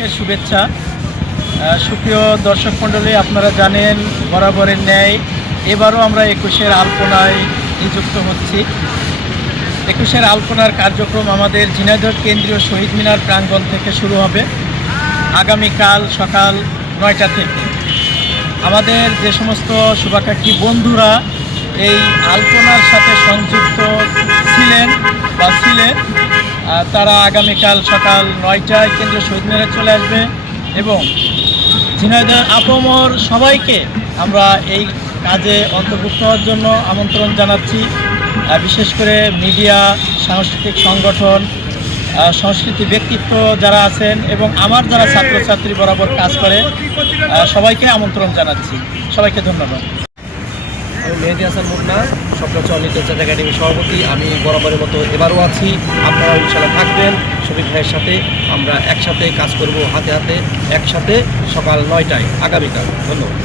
মাসের শুভেচ্ছা। সুপ্রিয় দর্শক মণ্ডলী, আপনারা জানেন বরাবরের ন্যায় এবারও আমরা 21-এর আলপনায় নিযুক্ত হচ্ছি। 21-এর আলপনার কার্যক্রম আমাদের ঝিনাইদহ কেন্দ্রীয় শহীদ মিনার প্রাঙ্গণ থেকে শুরু হবে আগামীকাল সকাল 9টা থেকে। আমাদের যে সমস্ত শুভাকাঙ্ক্ষী বন্ধুরা এই আলপনার সাথে সংযুক্ত ছিলেন তারা আগামীকাল সকাল 9টায় কেন্দ্রীয় শহীদ মিনারে চলে আসবে এবং ঝিনাইদহের আপামর সবাইকে আমরা এই কাজে অন্তর্ভুক্ত হওয়ার জন্য আমন্ত্রণ জানাচ্ছি। বিশেষ করে মিডিয়া, সাংস্কৃতিক সংগঠন, সংস্কৃতি ব্যক্তিত্ব যারা আছেন এবং আমার যারা ছাত্রছাত্রী বরাবর কাজ করে সবাইকে আমন্ত্রণ জানাচ্ছি। সবাইকে ধন্যবাদ। আমি মেহেদি হাসান মুন্না, স্বপ্নচল লিটারেচার একাডেমির সভাপতি। আমি বরাবরের মতো এবারও আছি। আপনারা ইনশাআল্লাহ থাকবেন শফিক ভাইয়ের সাথে। আমরা একসাথে কাজ করব, হাতে হাতে একসাথে, সকাল 9টায় আগামীকাল। ধন্যবাদ।